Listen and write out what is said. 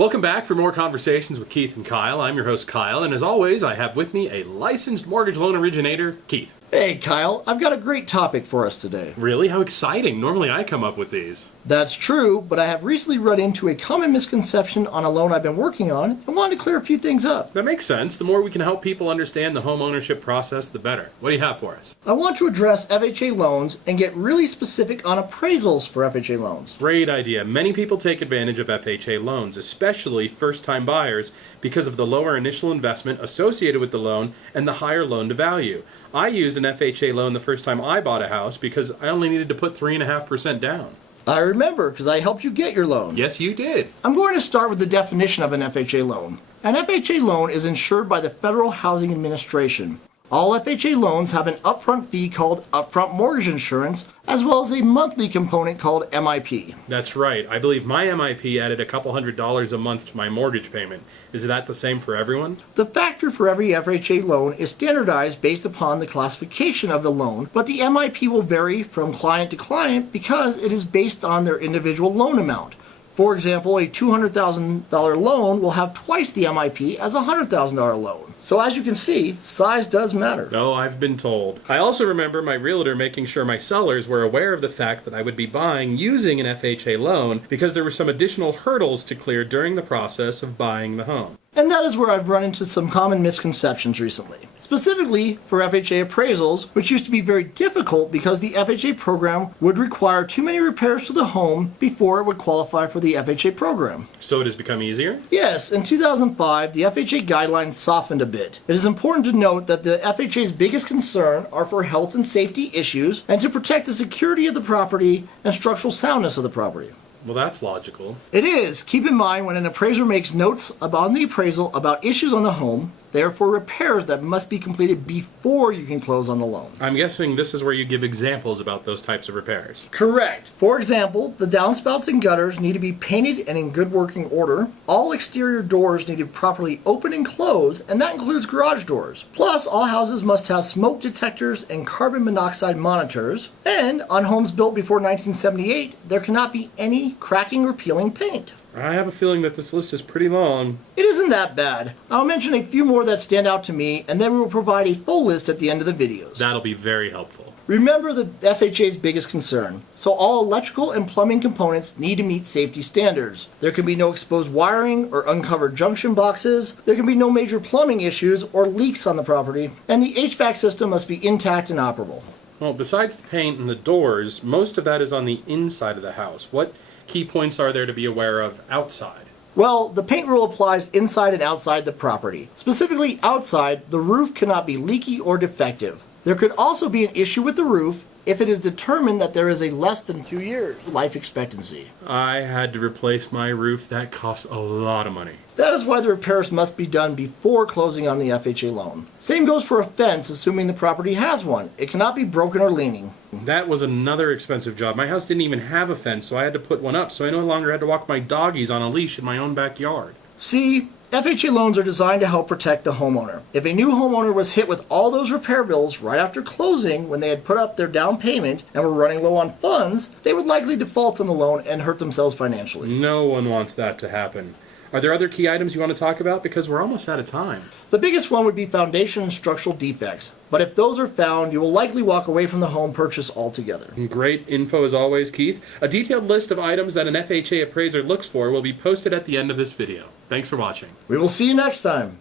Welcome back for more conversations with Keith and Kyle. I'm your host, Kyle, and as always, I have with me a licensed mortgage loan originator, Keith. Hey Kyle, I've got a great topic for us today. Really? How exciting. Normally I come up with these. That's true, but I have recently run into a common misconception on a loan I've been working on and wanted to clear a few things up. That makes sense. The more we can help people understand the home ownership process, the better. What do you have for us? I want to address FHA loans and get really specific on appraisals for FHA loans. Great idea. Many people take advantage of FHA loans, especially first-time buyers, because of the lower initial investment associated with the loan and the higher loan to value. I used an FHA loan the first time I bought a house because I only needed to put 3.5% down. I remember because I helped you get your loan. Yes, you did. I'm going to start with the definition of an FHA loan. An FHA loan is insured by the Federal Housing Administration. All FHA loans have an upfront fee called upfront mortgage insurance, as well as a monthly component called MIP. That's right. I believe my MIP added a couple $100s a month to my mortgage payment. Is that the same for everyone? The factor for every FHA loan is standardized based upon the classification of the loan, but the MIP will vary from client to client because it is based on their individual loan amount. For example, a $200,000 loan will have twice the MIP as a $100,000 loan. So as you can see, size does matter. Oh, I've been told. I also remember my realtor making sure my sellers were aware of the fact that I would be buying using an FHA loan because there were some additional hurdles to clear during the process of buying the home. And that is where I've run into some common misconceptions recently. Specifically for FHA appraisals, which used to be very difficult because the FHA program would require too many repairs to the home before it would qualify for the FHA program. So it has become easier? Yes, in 2005, the FHA guidelines softened a bit. It is important to note that the FHA's biggest concern are for health and safety issues and to protect the security of the property and structural soundness of the property. Well, that's logical. It is. Keep in mind when an appraiser makes notes on the appraisal about issues on the home, they are for repairs that must be completed before you can close on the loan. I'm guessing this is where you give examples about those types of repairs. Correct. For example, the downspouts and gutters need to be painted and in good working order. All exterior doors need to properly open and close, and that includes garage doors. Plus, all houses must have smoke detectors and carbon monoxide monitors. And on homes built before 1978, there cannot be any cracking or peeling paint. I have a feeling that this list is pretty long. It isn't that bad. I'll mention a few more that stand out to me, and then we will provide a full list at the end of the videos. That'll be very helpful. Remember the FHA's biggest concern. So all electrical and plumbing components need to meet safety standards. There can be no exposed wiring or uncovered junction boxes. There can be no major plumbing issues or leaks on the property. And the HVAC system must be intact and operable. Well, besides the paint and the doors, most of that is on the inside of the house. What key points are there to be aware of outside? Well, the paint rule applies inside and outside the property. Specifically outside, the roof cannot be leaky or defective. There could also be an issue with the roof if it is determined that there is a less than 2 years life expectancy. I had to replace my roof. That cost a lot of money. That is why the repairs must be done before closing on the FHA loan. Same goes for a fence, assuming the property has one. It cannot be broken or leaning. That was another expensive job. My house didn't even have a fence, so I had to put one up, so I no longer had to walk my doggies on a leash in my own backyard. See, FHA loans are designed to help protect the homeowner. If a new homeowner was hit with all those repair bills right after closing when they had put up their down payment and were running low on funds, they would likely default on the loan and hurt themselves financially. No one wants that to happen. Are there other key items you want to talk about? Because we're almost out of time. The biggest one would be foundation and structural defects. But if those are found, you will likely walk away from the home purchase altogether. Great info as always, Keith. A detailed list of items that an FHA appraiser looks for will be posted at the end of this video. Thanks for watching. We will see you next time.